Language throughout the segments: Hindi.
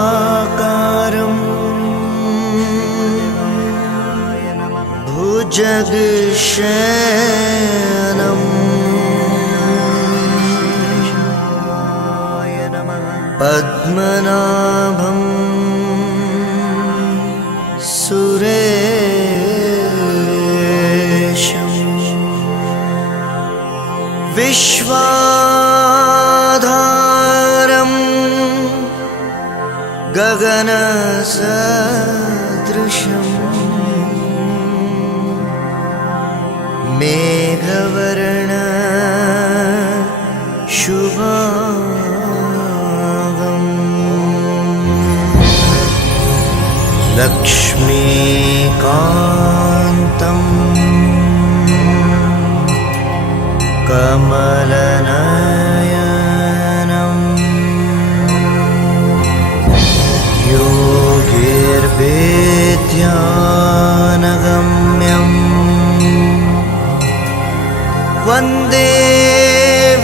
शान्ताकारं भुजगशयनं पद्मनाभं सुरेशं विश्वाधारं गगनसदृशं मेघवर्ण शुभांगं लक्ष्मीकान्तं कमलनयनं योगिर्वेद्यानगम्यं वन्दे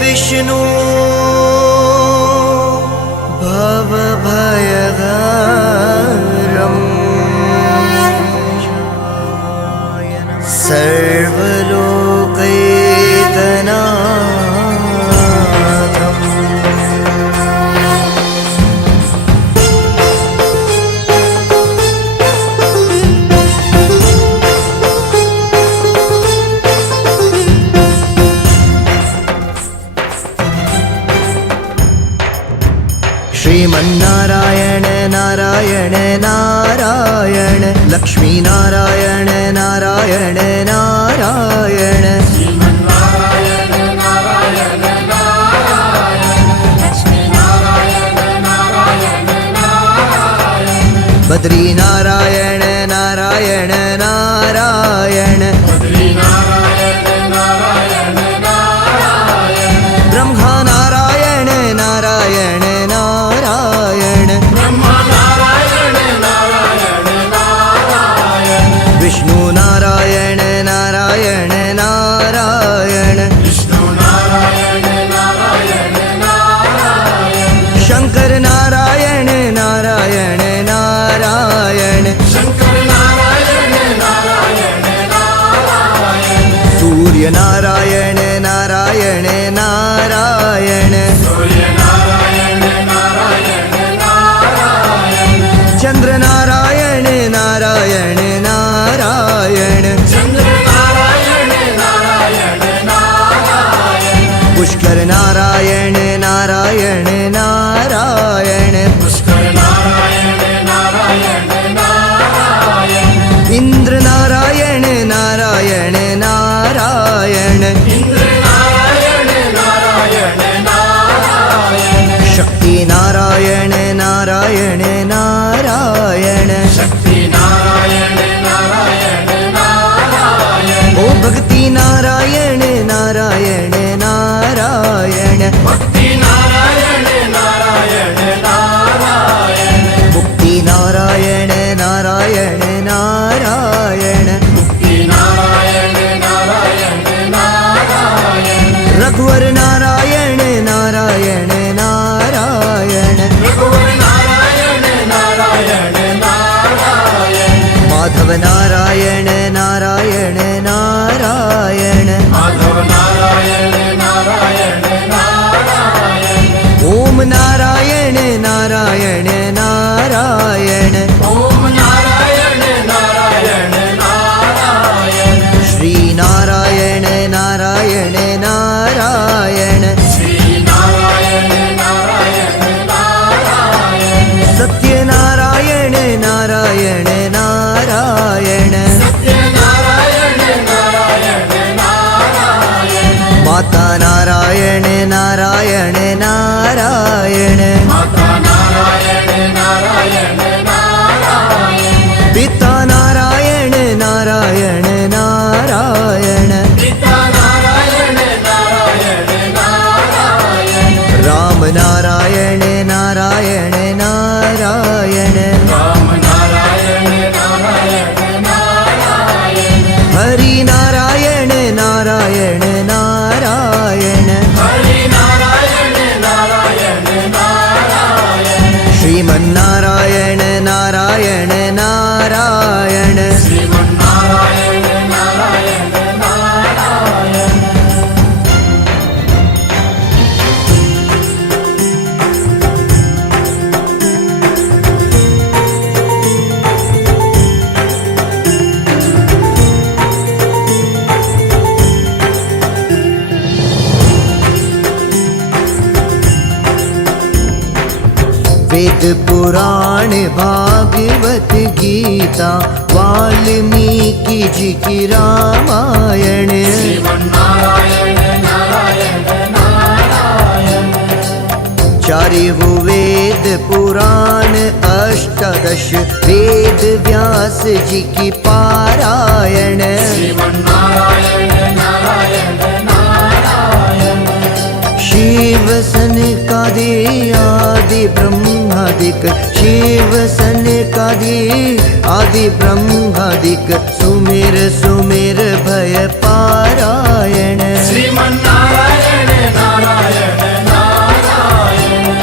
विष्णु भवभयहरं सर्वलोकैकनाथम्। श्रीमन्नारायण नारायण नारायण लक्ष्मी नारायण नारायण नारायण श्रीमन्नारायण नारायण नारायण लक्ष्मी नारायण नारायण नारायण बद्री नारायण नारायण नारायण बद्री नारायण नारायण नारायण ब्रह्मा नारायण नारायण नारायण ब्रह्मा नारायण नारायण नारायण विष्णु नारायण नारायण नारायण विष्णु नारायण नारायण नारायण शंकर नारायण नारायण नारायण शंकर नारायण नारायण नारायण सूर्य नारायण नारायण नारायण सूर्य नारायण नारायण नारायण चंद्र नारायण नारायण नारायण चंद्र नारायण नारायण नारायण पुष्कर नारायण नारायण नारायण पुष्कर नारायण नारायण नारायण इंद्र नारायण नारायण नारायण इंद्र नारायण नारायण नारायण शक्ति नारायण नारायण नारायण शक्ति नारायण नारायण नारायण ओ भक्ति नारायण नारायण नारायण भक्ति नारायण नारायण नारायण मुक्ति नारायण नारायण नारायण मुक्ति नारायण नारायण नारायण रघुवर नारायण नारायण नारायण रघुवर नारायण नारायण नारायण माधव नारायण नारायण नारायण माधव नारायण नारायण नारायण ओम नारायण नारायण नारायण ओम नारायण नारायण नारायण श्री नारायण नारायण नारायण श्री नारायण नारायण नारायण सत्य नारायण नारायण नारायण सत्य नारायण नारायण नारायण माता नारायण नारायण नारायण माता नारायण नारायण नारायण पिता नारायण नारायण नारायण पिता नारायण नारायण नारायण राम नारायण नारायण नारायण राम नारायण नारायण नारायण हरि नारायण नारायण नारायण हरि श्रीमन्नारायण नारायण नारायण श्रीमन्नारायण नारायण नारायण वेद पुराण भागवत गीता वाल्मीकि जी की रामायण श्रीमन्नारायण नारायण नारायण चारिहु वेद पुराण अष्टादश वेद व्यास जी की पारायण श्रीमन्नारायण नारायण नारायण शिव सनकादि आदि ब्रह्मादिक शिव सनकादि आदि ब्रह्मादिक सुमेर सुमेर भय पारायण श्रीमन्नारायण नारायण नारायण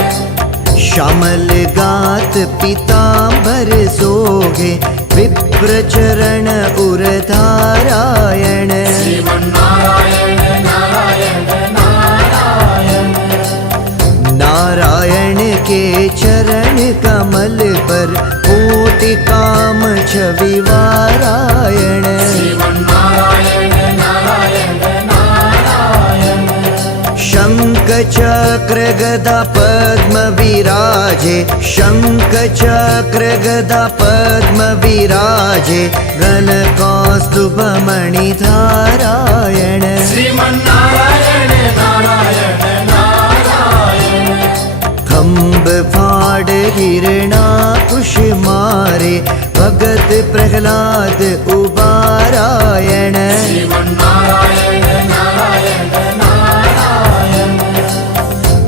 श्यामल गात पीतांबर सोगे विप्र चरण उरधारायण श्रीमन्नारायण नारायण नारायण नारायण के चरण कमल पर कोटि काम छवि वारायण श्रीमन्नारायण नारायण नारायण शंख चक्र गदा पद्म विराजे शंख चक्र गदा पद्म विराजे गल कौस्तुभ मणि धारायण श्रीमन्नारायण नारायण नारायण खम्ब फाड़ हिरणाकुश मारे भगत प्रहलाद उबारायण श्रीमन्नारायण नारायण नारायण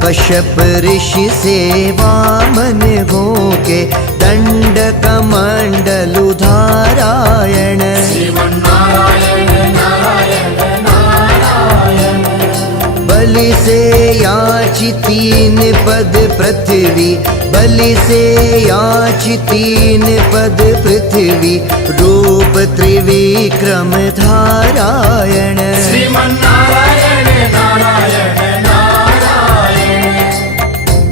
कश्यप ऋषि से वामन होके दंड कमंडल उधारायण श्रीमन्नारायण नारायण नारायण बलि से याचि तीन पद पृथ्वी बलि से याचि तीन पद पृथ्वी रूप त्रिविक्रम धारायण श्रीमन्नारायण नारायण नारायण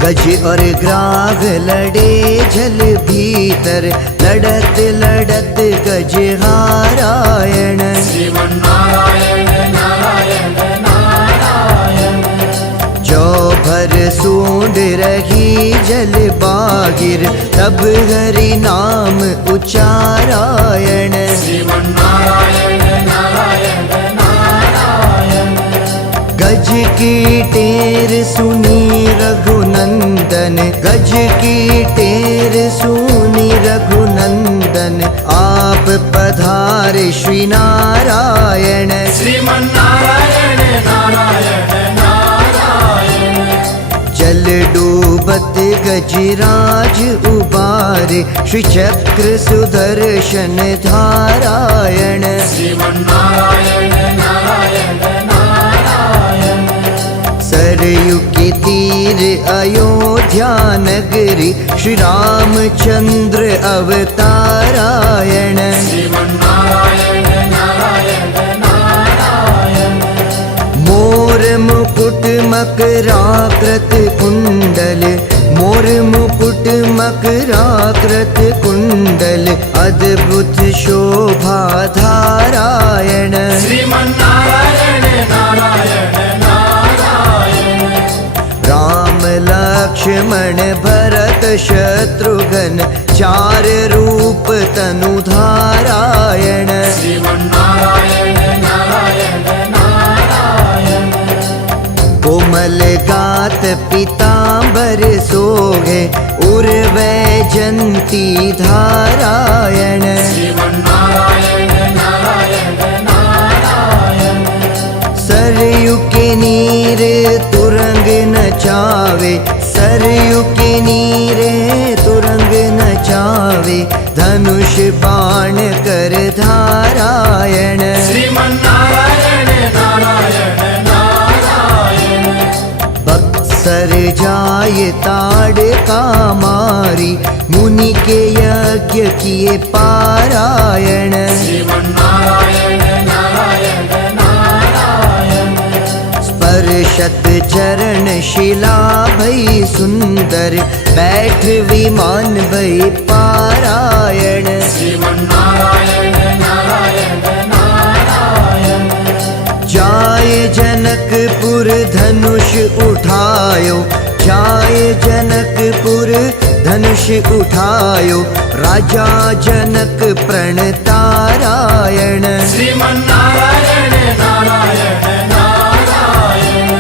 गज और ग्राह लड़े जल भीतर लड़त लड़त गज हारायण श्रीमन्नारायण नारायण नारायण जो भर सूंड रही जल बागिर तब हरि नाम उच्चारायण श्रीमन्नारायण नारायण नारायण गज की टेर सुनी रघुनंदन गज की टेर सुनी रघुनंदन आप पधारे श्री नारायण श्रीमन्नारायण नारायण नारायण जल डूबत गजराज उबारे श्री चक्र सुदर्शन धारायण श्रीमन्नारायण नारायण नारायण सरयू के तीर अयोध्या नगरी श्री रामचंद्र अवतारायण श्रीमन्नारायण नारायण नारायण मोर मुकुट मकराकृत कुंडल मोर मुकुट मकराकृत कुंडल अद्भुत शोभा धारायण श्रीमन्नारायण नारायण नारायण राम लक्ष्मण भरत शत्रुघ्न चार रूप तनु धारायण श्रीमन्नारायण नारायण नारायण कोमल गात पीतांबर सोगे उर्वैजंती धारायण श्रीमन्नारायण नारायण नारायण सरयू के नीर तुरंग नचावे सरयू के नीर तुरंग नचावे धनुष बाण कर धारायण श्रीमन्नारायण नारायण नारायण बक्सर जा आए ताड़का मारी, मुनि के यज्ञ किए पारायण। श्रीमन्नारायण नारायण नारायण। स्पर्शत चरण शिला भई सुंदर, बैठ विमान भई पारायण। श्रीमन्नारायण नारायण नारायण। जाए जनकपुर धनुष उठायो, जाए जनकपुर धनुष उठायो, राजा जनक प्रणतारायण। श्रीमन्नारायण नारायण नारायण।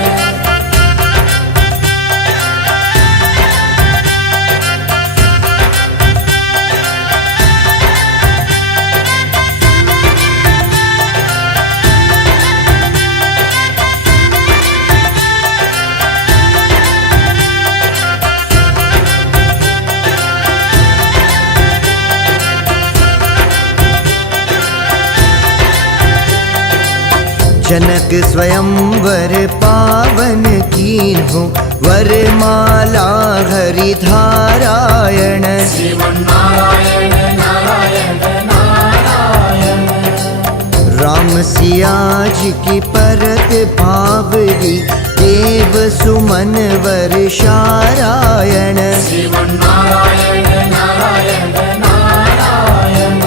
जनक स्वयंवर पावन कीन्हो, वरमाला हरिधारायण। श्रीमन्नारायण नारायण नारायण। राम सिया जी की परत भावरी, देव सुमन वर्षारायण। श्रीमन्नारायण नारायण नारायण।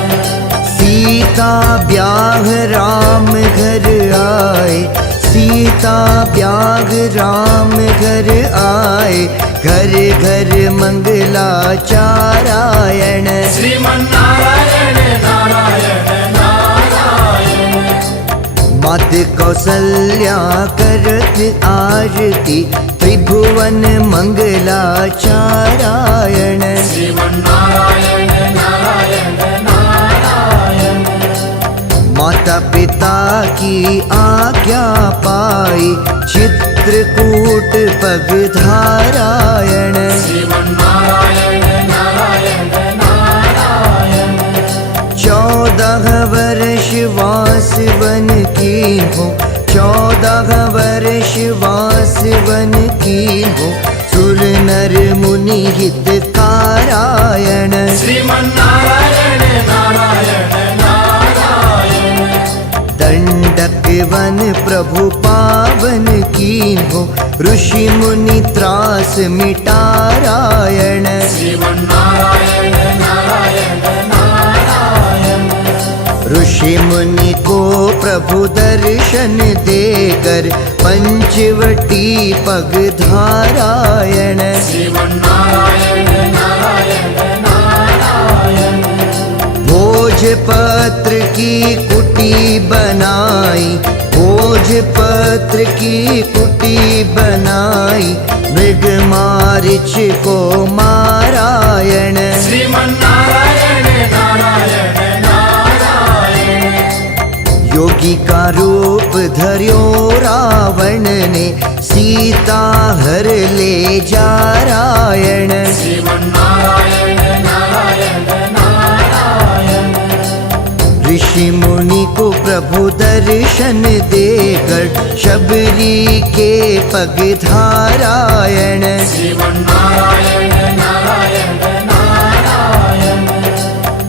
सीता ब्याह राम घर आए, सीता ब्याह राम घर आए, घर घर मंगलाचारायण। श्रीमन्नारायण नारायण नारायण। मात कौसल्या करत आरती, त्रिभुवन मंगलाचारायण। श्रीमन्नारायण नारायण नारायण। माता पिता की आज्ञा पाई, चित्रकूट पगधारायण। श्रीमन्नारायण नारायण नारायण। 14 वर्ष वास वन कीन्हो, 14 वर्ष वास वन कीन्हो, सुर नर मुनि हितकारायण। श्रीमन्नारायण नारायण नारायण। दंडक वन प्रभु पावन कीन्हो, ऋषि मुनि त्रास मिटारायण। श्रीमन्नारायण नारायण नारायण। ऋषि मुनि को प्रभु दर्शन देकर, पंचवटी पगधारायण। श्रीमन्नारायण नारायण नारायण। भोजपत्र की कुटी बनाई, भोजपत्र की कुटी बनाई, मृग मारिच को मारायण। श्रीमन्नारायण नारायण नारायण। योगी का रूप धर्यो रावण ने, सीता हर ले जारायण। श्रीमन्नारायण नारायण नारायण। ऋषि मुनि को प्रभु दर्शन देकर, शबरी के पगधारायण। श्रीमन्नारायण नारायण नारायण।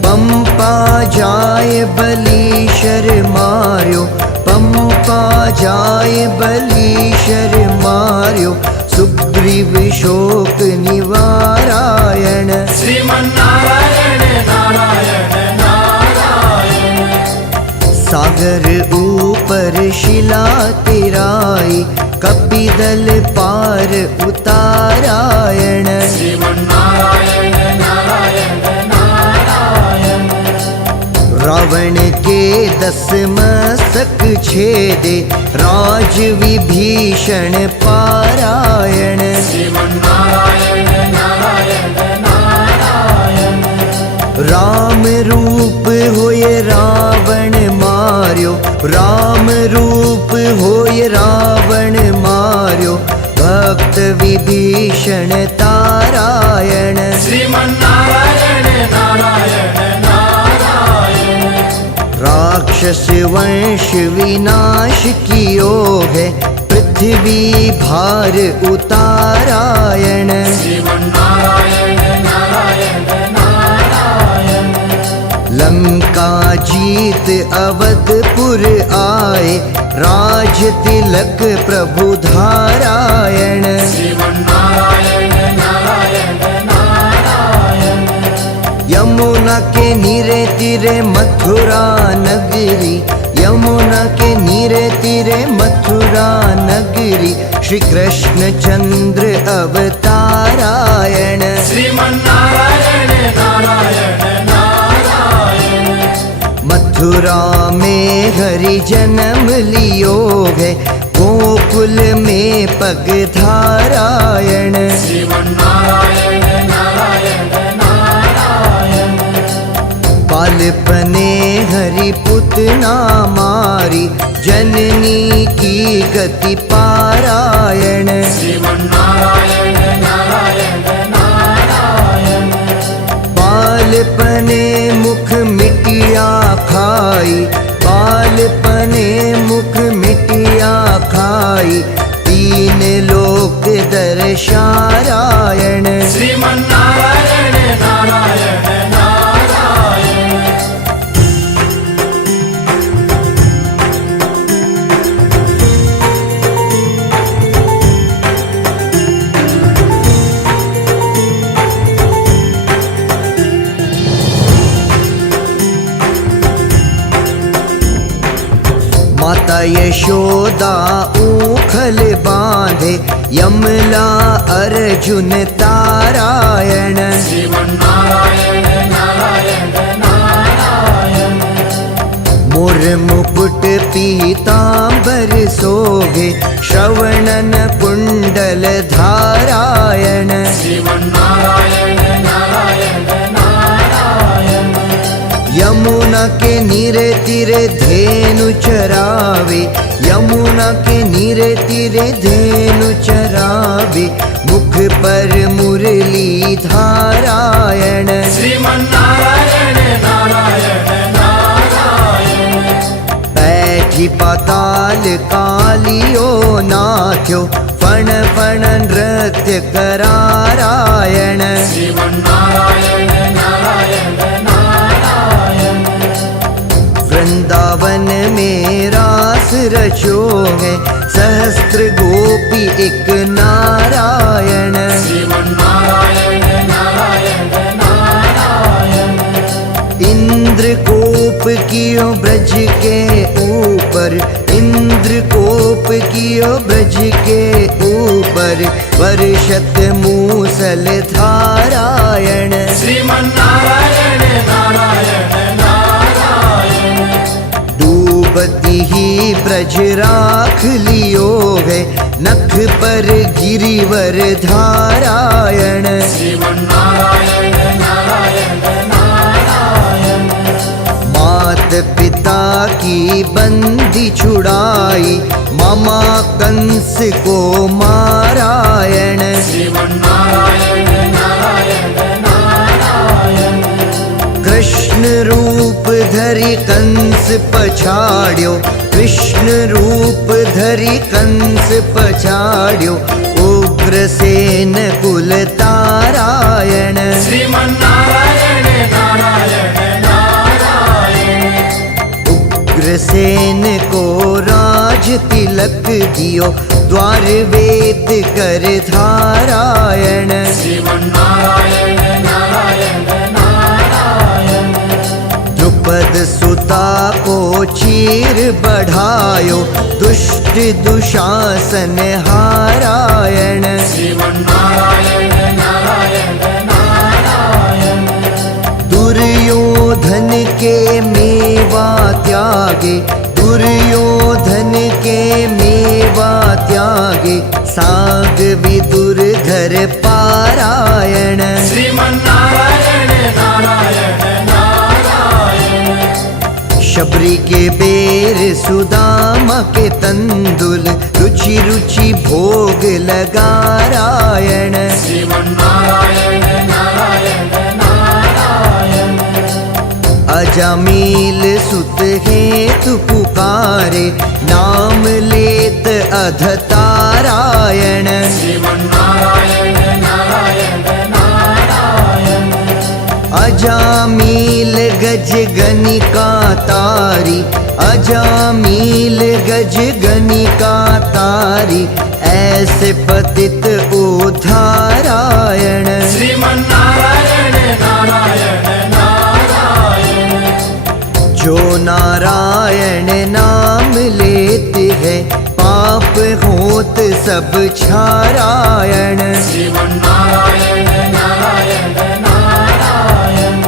पंपा जाय बलीशर मार्यो, पंपा जाय बलीशर मार्यो, सुग्रीव शोक निवारायण। श्रीमन्नारायण नारायण नारायण। सागर ऊपर शिला तिराई, कपिदल पार उतारायण। श्रीमन्नारायण नारायण नारायण। रावण के 10 मस्तक छेदे, राज विभीषण पारायण। श्रीमन्नारायण नारायण नारायण। राम रूप होय रावण मार्यो, राम रूप होय रावण मार्यो, भक्त विभीषण तारायण। श्रीमन्नारायण नारायण नारायण। राक्षस वंश विनाश कियो है, पृथ्वी भार उतार धारायण। श्रीमन्नारायण नारायण नारायण। लंका जीत अवधपुर आए, राज तिलक प्रभु धारायण। श्रीमन्नारायण नारायण नारायण। यमुना के नीरे तीरे मथुरा नगरी, यमुना के नीरे तीरे मथुरा नगरी, श्री कृष्ण चंद्र अवतारायण। श्रीमन्नारायण नारायण नारायण। मथुरा में हरि जन्म लियो है, गोकुल में पग धारायण। श्रीमन्नारायण नारायण नारायण। बालपने हरि पुतना मारी, जननी की गति पारायण। श्रीमन्नारायण नारायण नारायण। बालपने मुख मिटिया खाई, बालपने मुख मिटिया खाई, तीन लोक दर्शारायण। श्रीमन्नारायण नारायण नारायण। माता यशोदा ऊखल बांधे, यमला अर्जुन तारायण। श्रीमन्नारायण नारायण नारायण। मोर मुकुट पीतांबर सोहे, श्रवणन कुंडल धारायण। श्रीमन्नारायण नारायण नारायण। यमुना के नीरे तीरे धेनु चरावे, यमुना के नीरे तीरे धेनु चरावे, मुख पर मुरली धारायण। श्रीमन्नारायण नारायण नारायण। बैठी पाताल कालियो नाथ्यो, फण फण नृत्य करारायण। श्रीमन्नारायण नारायण नारायण। वृंदावन में रास रचो है, सहस्त्र गोपी एक नारायण। श्रीमन्नारायण नारायण नारायण। इंद्र कोप कियो ब्रज के ऊपर, इंद्र कोप कियो ब्रज के ऊपर, वर्षत मूसल धारायण। श्रीमन्नारायण नारायण नारायण। डूबती ही ब्रज राख लियो है, नख पर गिरिवर धारायण। श्रीमन्नारायण नारायण नारायण। मात पिता की बंदी छुड़ाई, मामा कंस को मारायण। श्रीमन्नारायण नारायण नारायण। कृष्ण रूप धरि कंस पछाड़्यो, कृष्ण रूप धरि कंस पछाड़्यो, उग्रसेन कुल तारायण। श्रीमन्नारायण नारायण नारायण। उग्रसेन को राज तिलक दियो, द्वार वेद कर धारायण। श्रीमन्नारायण नारायण नारायण। द्रुपद सुता को चीर बढ़ायो, दुष्ट दुशासन हारायण। श्रीमन्नारायण नारायण नारायण। दुर्योधन के मेवा त्यागे, दुर्योधन के मेवा त्यागे, साग विदुर घर पारायण। श्रीमन्नारायण नारायण नारायण। शबरी के बेर सुदामा के तंदुल, रुचि रुचि भोग लगारायण। श्रीमन्नारायण नारायण नारायण। अजामिल सुत हेतु पुकारे, नाम लेत अधतारायण। श्रीमन्नारायण अजामील गज गनिका तारी ऐसे पतित उद्धारायण श्रीमन्नारायण नारायण नारायण जो नारायण नाम लेते हैं पाप होत सब क्षारायण श्रीमन्नारायण नारायण नारायण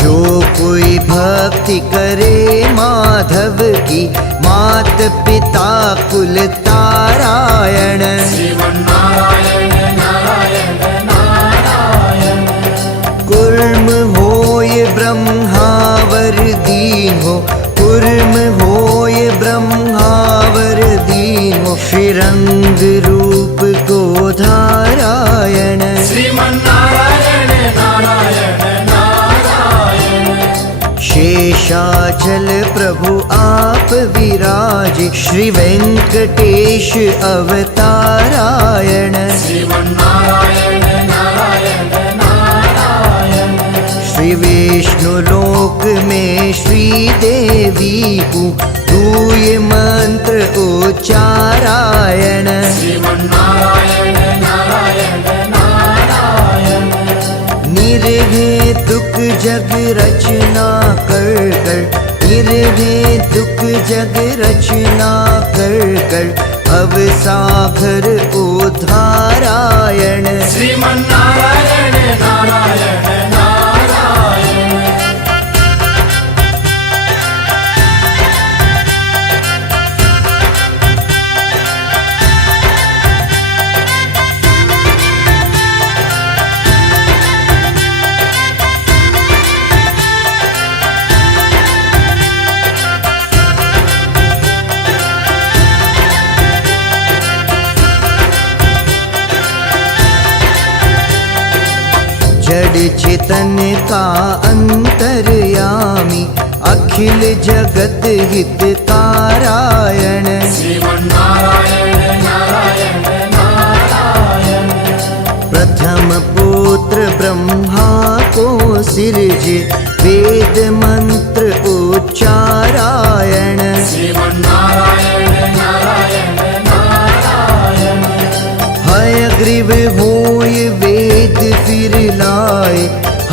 जो कोई भक्ति करे माधव की मात पिता कुल तारायण श्रीमन्नारायण नारायण नारायण कुर्म होय ब्रह्मावर दीन हो कुर्म होय ब्रह्मावर दीन हो श्रीरंग रूप को धारायण श्रीमन्नारायण नारायण नारायण शेषाचल प्रभु आप विराजे श्री वेंकटेश अवतारायण श्रीमन्नारायण नारायण नारायण श्री विष्णु लोक में श्री देवी को दूय मंत्र उच्चारायण श्रीमन्नारायण नारायण नारायण निर्हेतुक जग रचना कर कर निर्हेतुक जग रचना कर कर अवसागर उद्धारायण श्रीमन्नारायण नारायण नारायण जड़ चेतन का अंतर्यामी अखिल जगत हितकारायण श्रीमन्नारायण नारायण नारायण प्रथम पुत्र ब्रह्मा को सिरजे वेद मंत्र उच्चारायण श्रीमन्नारायण नारायण नारायण हयग्रीव होय वेद फिर लाए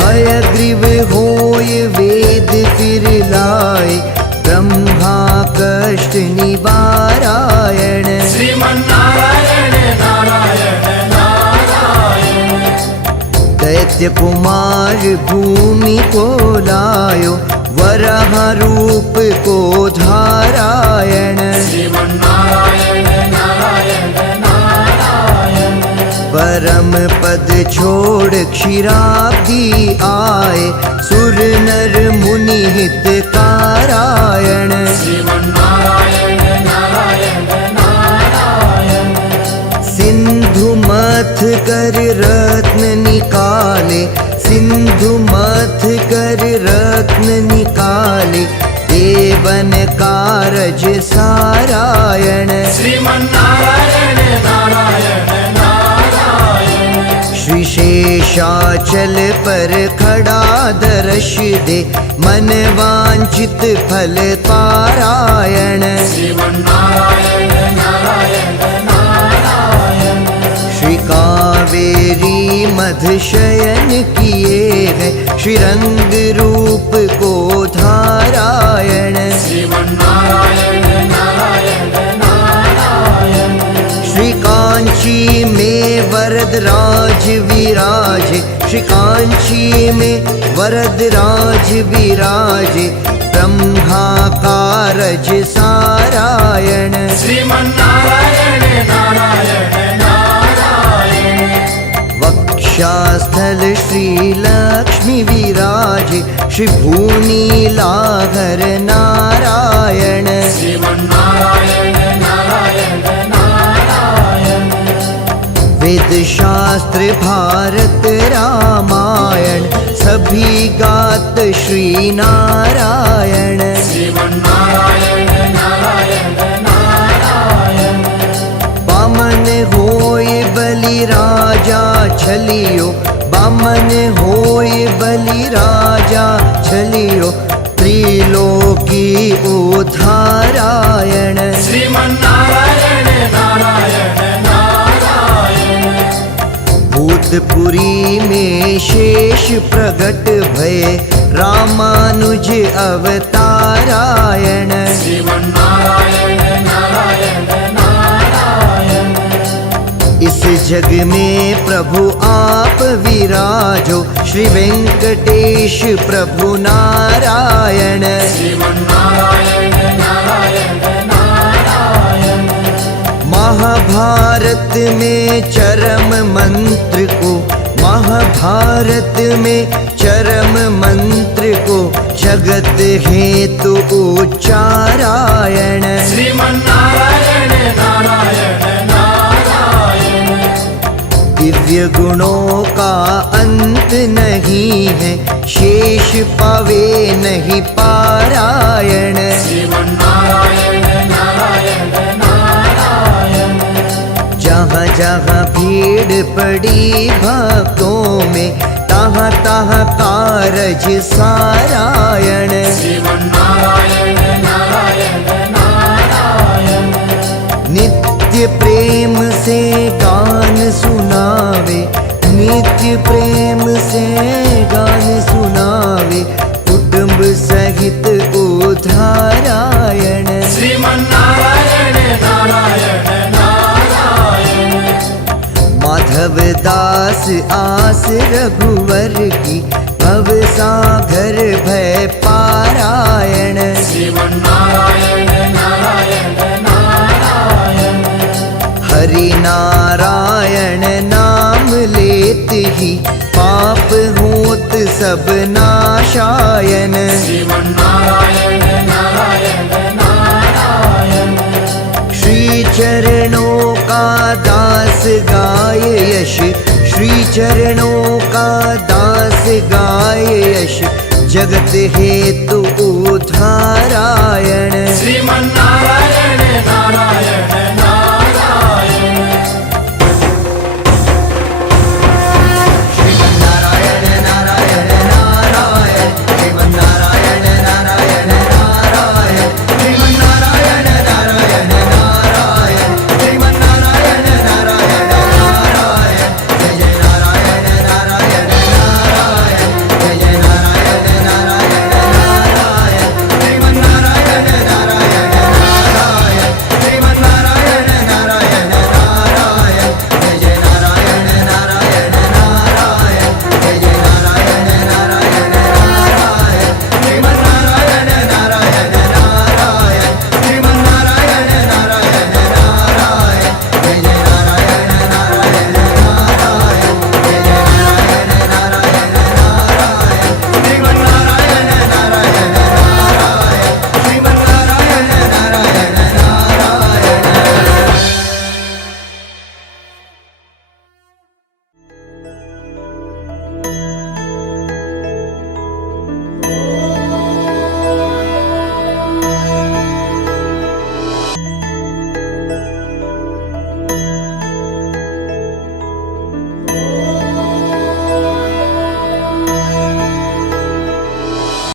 हयग्रीव होय वेद फिर लाए ब्रह्मा कष्ट निवारायण श्रीमन्नारायण नारायण नारायण दैत्य कुमार भूमि को लायो वराह रूप को धारायण श्रीमन्नारायण नारायण नारायण परम पद छोड़ क्षीराब्दी आए सुर नर मुनि हितकारायण श्रीमन्नारायण नारायण नारायण सिंधु मथ कर रत्न निकाले सिंधु मथ कर रत्न निकाले देवन कारज सारायण श्रीमन्नारायण नारायण नारायण श्री शेषाचल पर खड़ा दर्श दे मन वांछित फल पारायण श्रीमन्नारायण नारायण नारायण श्री कावेरी मधुशयन किए है श्रीरंग रूप को धारायण श्रीमन्नारायण नारायण नारायण श्री कांची में वरदराज विराजे श्री कांची में वरदराज विराजे ब्रह्मा कारज सारायण श्रीमन्नारायण नारायण नारायण वक्षास्थल श्री लक्ष्मी विराजे श्री भूनीलाहर नारायण श्रीमन्नारायण नारायण नारायण वेद शास्त्र भारत रामायण सभी गात श्री नारायण श्रीमन्नारायण नारायण नारायण बामन होय बलि राजा छलियो बामन होय बलि राजा छलियो त्रिलोक की उद्धारायण श्रीमन्नारायण नारायण नारायण भूतपुरी में शेष प्रगट भय रामानुज अवतारायण श्रीमन्नारायण नारायण नारायण इस जग में प्रभु आप विराजो श्री वेंकटेश प्रभु नारायण श्रीमन्नारायण नारायण नारायण महाभारत में चरम मंत्र को महाभारत में चरम मंत्र को जगत हेतु उच्चारायण श्रीमन्नारायण नारायण नारायण दिव्य गुणों का अंत नहीं है शेष पावे नहीं पारायण श्रीमन्नारायण नारायण नारायण जहाँ जहाँ भीड़ पड़ी भक्तों में तहाँ तहाँ कारज सारायण श्रीमन्नारायण नारायण नारायण नित्य प्रेम से गान सुनावे नित्य प्रेम से गान सुनावे कुटुंब सहित उद्धारायण श्रीमन्नारायण नारायण नारायण माधव दास आस रघुवर की भव सागर भय पारायण श्रीमन्नारायण नारायण नारायण हरि नारायण नाम लेत ही पाप होत सब नाशायन श्रीमन्नारायण नारायण नारायण श्री चरणों का दास गाय यश श्री चरणों का दास गाय यश जगत हेतु उद्धारायण श्रीमन्नारायण नारायण